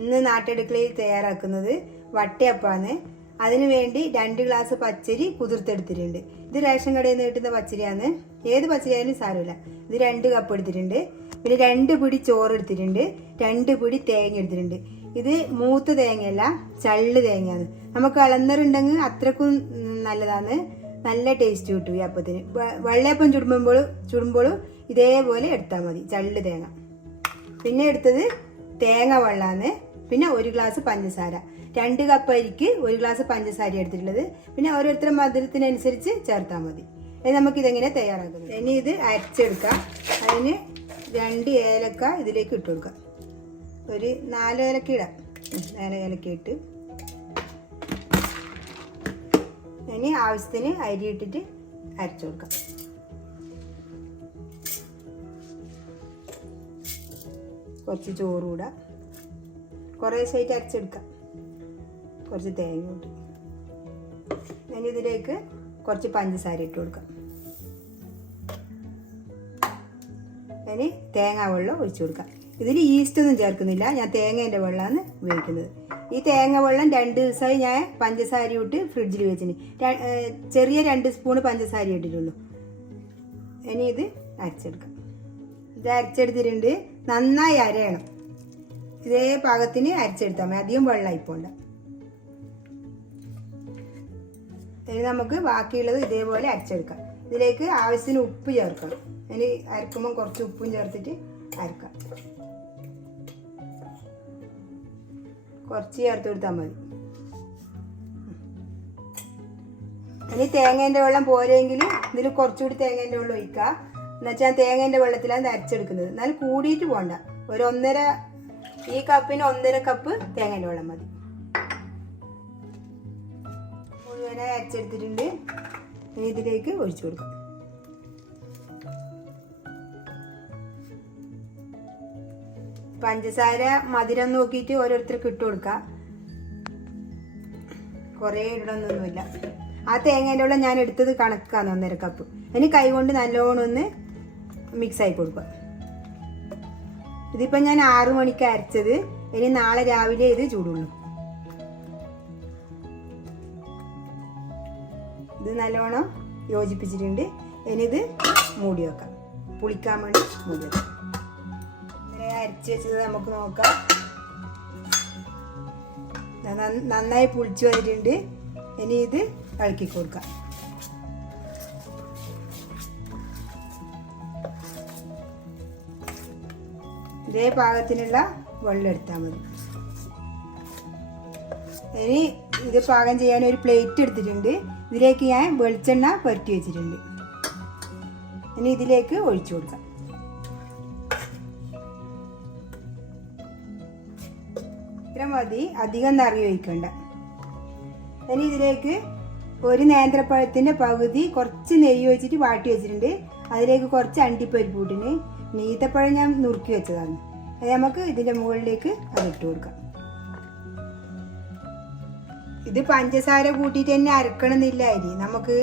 ഇന്ന് നാട്ടെടുക്കളയിൽ തയ്യാറാക്കുന്നത് വട്ടയപ്പാണ്. അതിനു വേണ്ടി 2 ഗ്ലാസ് പച്ചരി കുതിർത്തെടുത്തിട്ടുണ്ട്. ഇത് റേഷൻ കടയിൽ നിന്ന് കിട്ടുന്ന പച്ചരിയാണ്. ഏത് പച്ചരിയായാലും സാരമില്ല. ഇത് 2 കപ്പ് എടുത്തിട്ടുണ്ട്. പിന്നെ 2 പിടി ചോറ് എടുത്തിട്ടുണ്ട്. 2 പിടി തേങ്ങ എടുത്തിട്ടുണ്ട്. ഇത് മൂത്ത തേങ്ങയല്ല, ചള്ള് തേങ്ങയാണ്. നമുക്ക് ഇളന്നറുണ്ടെങ്കിൽ അത്രക്കും നല്ലതാണ്. നല്ല ടേസ്റ്റ് കിട്ടും ഈ അപ്പത്തിന്. വെള്ളയപ്പം ചുടുമ്പോഴും ഇതേപോലെ എടുത്താൽ മതി, ചള്ള് തേങ്ങ. പിന്നെ എടുത്തത് തേങ്ങ വെള്ളമാണ്. പിന്നെ 1 ഗ്ലാസ് പഞ്ചസാര. 2 കപ്പ് അരിക്ക് 1 ഗ്ലാസ് പഞ്ചസാര എടുത്തിട്ടുള്ളത്. പിന്നെ ഓരോരുത്തരുടെ മധുരത്തിനനുസരിച്ച് ചേർത്താൽ മതി. നമുക്ക് ഇതെങ്ങനെ തയ്യാറാക്കുന്നത്? ഇനി ഇത് അരച്ചെടുക്കാം. അതിന് 2 ഏലക്ക ഇതിലേക്ക് ഇട്ട് കൊടുക്കാം. ഒരു 4 ഏലക്ക ഇടാം. 4 ഏലക്ക ഇട്ട് ഇനി ആവശ്യത്തിന് അരി ഇട്ടിട്ട് അരച്ചു കൊടുക്കാം. കുറച്ച് ചോറ് ഇടാം. കുറേശ്ശായിട്ട് അരച്ചെടുക്കാം. കുറച്ച് തേങ്ങ ഇട്ട് ഇനി ഇതിലേക്ക് കുറച്ച് പഞ്ചസാര ഇട്ട് കൊടുക്കാം. ഇനി തേങ്ങാ വെള്ളം ഒഴിച്ചു കൊടുക്കാം. ഇതിൽ ഈസ്റ്റ് ഒന്നും ചേർക്കുന്നില്ല. ഞാൻ തേങ്ങേൻ്റെ വെള്ളമാണ് ഉപയോഗിക്കുന്നത്. ഈ തേങ്ങ വെള്ളം 2 ദിവസമായി ഞാൻ പഞ്ചസാര ഇട്ട് ഫ്രിഡ്ജിൽ വെച്ചിന്. ചെറിയ 2 സ്പൂൺ പഞ്ചസാര ഇട്ടിട്ടുള്ളൂ. ഇനി ഇത് അരച്ചെടുക്കാം. ഇത് അരച്ചെടുത്തിട്ടുണ്ട്. നന്നായി അരയണം. ഇതേ പാകത്തിന് അരച്ചെടുത്താൽ മതി. അധികം വെള്ളമായി പോണ്ട. ഇനി നമുക്ക് ബാക്കിയുള്ളത് ഇതേപോലെ അരച്ചെടുക്കാം. ഇതിലേക്ക് ആവശ്യത്തിന് ഉപ്പ് ചേർക്കണം. ഇനി അരക്കുമ്പോൾ കുറച്ച് ഉപ്പും ചേർത്തിട്ട് അരക്കാം. കുറച്ച് ചേർത്ത് കൊടുത്താൽ മതി. ഇനി തേങ്ങേൻ്റെ വെള്ളം പോരെങ്കിൽ ഇതിൽ കുറച്ചുകൂടി തേങ്ങേൻ്റെ വെള്ളം ഒഴിക്കുക. എന്നുവെച്ചാൽ തേങ്ങേൻ്റെ വെള്ളത്തിലാണ് അരച്ചെടുക്കുന്നത്. എന്നാൽ കൂടിയിട്ട് പോണ്ട. ഒരു 1.5 ഈ കപ്പിന് 1.5 കപ്പ് തേങ്ങേൻ്റെ വെള്ളം മതി. മുഴുവനായി അരച്ചെടുത്തിട്ടുണ്ട്. ഇനി ഇതിലേക്ക് ഒഴിച്ചു കൊടുക്കാം. പഞ്ചസാര മധുരം നോക്കിയിട്ട് ഓരോരുത്തർക്ക് ഇട്ട് കൊടുക്കാം. കുറേ ഇടണമെന്നൊന്നുമില്ല. ആ തേങ്ങേൻ്റെ വെള്ളം ഞാൻ എടുത്തത് കണക്കാണ്, 1.5 കപ്പ്. ഇനി കൈ കൊണ്ട് നല്ലോണം ഒന്ന് മിക്സ് ആയി കൊടുക്കുക. ഇതിപ്പോൾ ഞാൻ 6 മണിക്ക് അരച്ചത്. ഇനി നാളെ രാവിലെ ഇത് ചൂടുള്ളൂ. ഇത് നല്ലോണം യോജിപ്പിച്ചിട്ടുണ്ട്. ഇനി ഇത് മൂടി വെക്കാം. പുളിക്കാൻ വേണ്ടി മൂടി വെക്കാം. ഇങ്ങനെ അരച്ച് വെച്ചത് നമുക്ക് നോക്കാം. നന്നായി പുളിച്ചു വന്നിട്ടുണ്ട്. ഇനി ഇത് ഇളക്കി കൊടുക്കാം. ഇതേ പാകത്തിനുള്ള വെള്ളം എടുത്താൽ മതി. ഇനി ഇത് പാകം ചെയ്യാൻ ഒരു പ്ലേറ്റ് എടുത്തിട്ടുണ്ട്. ഇതിലേക്ക് ഞാൻ വെളിച്ചെണ്ണ പുരട്ടി വെച്ചിട്ടുണ്ട്. ഇനി ഇതിലേക്ക് ഒഴിച്ചു കൊടുക്കാം. ഇത്ര മതി, അധികം നിറയെ ഒഴിക്കണ്ട. ഇനി ഇതിലേക്ക് ഒരു നേന്ത്രപ്പഴത്തിൻ്റെ പകുതി കുറച്ച് നെയ്യ് ഒഴിച്ചിട്ട് വാട്ടി വെച്ചിട്ടുണ്ട്. അതിലേക്ക് കുറച്ച് അണ്ടിപ്പരിപ്പ് ഇട്ടിന്. ഈത്തപ്പഴം ഞാൻ നുറുക്കി വെച്ചതാണ്. അത് നമുക്ക് ഇതിൻ്റെ മുകളിലേക്ക് അതിട്ട് കൊടുക്കാം. ഇത് പഞ്ചസാര കൂട്ടിയിട്ട് തന്നെ അരക്കണമെന്നില്ല അരി. നമുക്ക്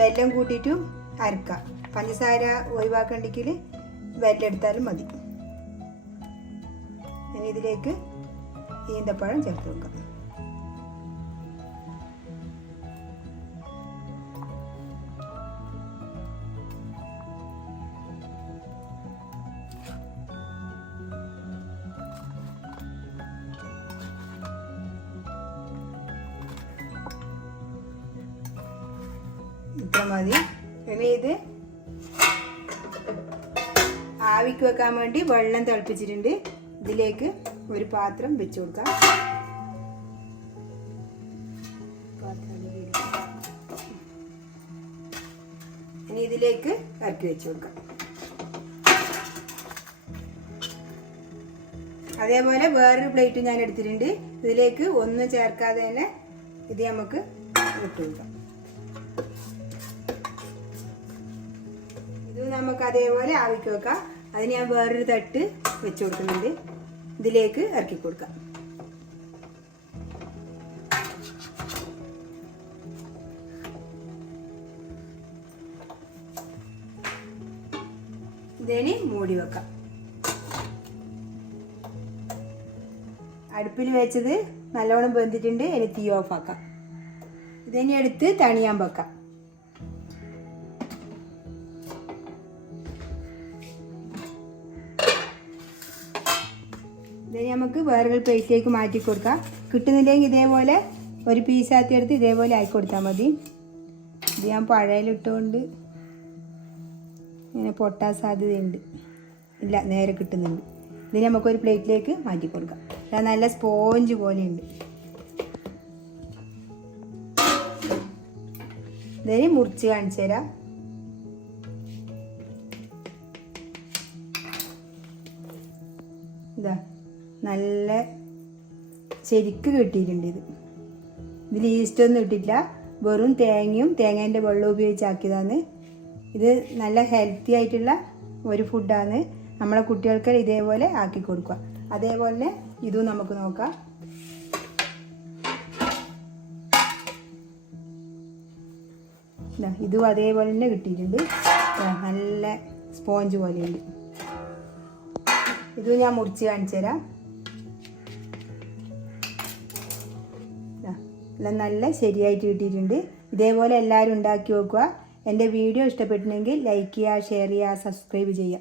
വെല്ലം കൂട്ടിയിട്ടും അരക്കാം. പഞ്ചസാര ഒഴിവാക്കണ്ടെങ്കിൽ വെല്ലം എടുത്താലും മതി. ഇനി ഇതിലേക്ക് ഈന്തപ്പഴം ചേർത്ത് കൊടുക്കാം. ഇത്ര മതി. ഇനി ഇത് ആവിക്ക് വെക്കാൻ വേണ്ടി വെള്ളം തിളപ്പിച്ചിട്ടുണ്ട്. ഇതിലേക്ക് ഒരു പാത്രം വെച്ച് കൊടുക്കാം. ഇനി ഇതിലേക്ക് ഇറക്കി വെച്ച് കൊടുക്കാം. അതേപോലെ വേറൊരു പ്ലേറ്റ് ഞാൻ എടുത്തിട്ടുണ്ട്. ഇതിലേക്ക് ഒന്നും ചേർക്കാതെ തന്നെ ഇത് നമുക്ക് ഇട്ട് കൊടുക്കാം. ഇത് നമുക്ക് അതേപോലെ ആവിക്ക് വെക്കാം. അതിന് ഞാൻ വേറൊരു തട്ട് വെച്ച് കൊടുക്കുന്നുണ്ട്. ഇതിലേക്ക് ഇറക്കി കൊടുക്കാം. ഇതിന് മൂടി വെക്കാം. അടുപ്പിൽ വെച്ചത് നല്ലോണം വെന്തിട്ടുണ്ട്. ഇനി തീ ഓഫാക്കാം. ഇതിനി എടുത്ത് തണിയാൻ വെക്കാം. ഇതിന് നമുക്ക് വേറൊരു പ്ലേറ്റിലേക്ക് മാറ്റി കൊടുക്കാം. കിട്ടുന്നില്ലെങ്കിൽ ഇതേപോലെ ഒരു പീസാക്കി എടുത്ത് ഇതേപോലെ ആക്കി കൊടുത്താൽ മതി. ഇത് ഞാൻ പഴയിലിട്ടുകൊണ്ട് ഇങ്ങനെ പൊട്ടാൻ സാധ്യതയുണ്ട്. ഇല്ല, നേരെ കിട്ടുന്നുണ്ട്. ഇതിന് നമുക്കൊരു പ്ലേറ്റിലേക്ക് മാറ്റി കൊടുക്കാം. അത് നല്ല സ്പോഞ്ച് പോലെയുണ്ട്. ഇതിന് മുറിച്ച് കാണിച്ചു തരാം. ഇതാ നല്ല ശരിക്ക് കിട്ടിയിട്ടുണ്ട്. ഇതിൽ ഈസ്റ്റൊന്നും ഇട്ടിട്ടില്ല, വെറും തേങ്ങയും തേങ്ങേൻ്റെ വെള്ളം ഉപയോഗിച്ചാക്കിയതാണ്. ഇത് നല്ല ഹെൽത്തി ആയിട്ടുള്ള ഒരു ഫുഡാണ്. നമ്മളെ കുട്ടികൾക്ക് ഇതേപോലെ ആക്കി കൊടുക്കുക. അതേപോലെ തന്നെ ഇതും നമുക്ക് നോക്കാം. ഇതും അതേപോലെ തന്നെ കിട്ടിയിട്ടുണ്ട്. നല്ല സ്പോഞ്ച് പോലെയുണ്ട്. ഇതും ഞാൻ മുറിച്ച് കാണിച്ചു തരാം. എല്ലാം നല്ല ശരിയായിട്ട് കിട്ടിയിട്ടുണ്ട്. ഇതേപോലെ എല്ലാവരും ഉണ്ടാക്കി നോക്കുക. എൻ്റെ വീഡിയോ ഇഷ്ടപ്പെട്ടിട്ടുണ്ടെങ്കിൽ ലൈക്ക് ചെയ്യുക, ഷെയർ ചെയ്യുക, സബ്സ്ക്രൈബ് ചെയ്യുക.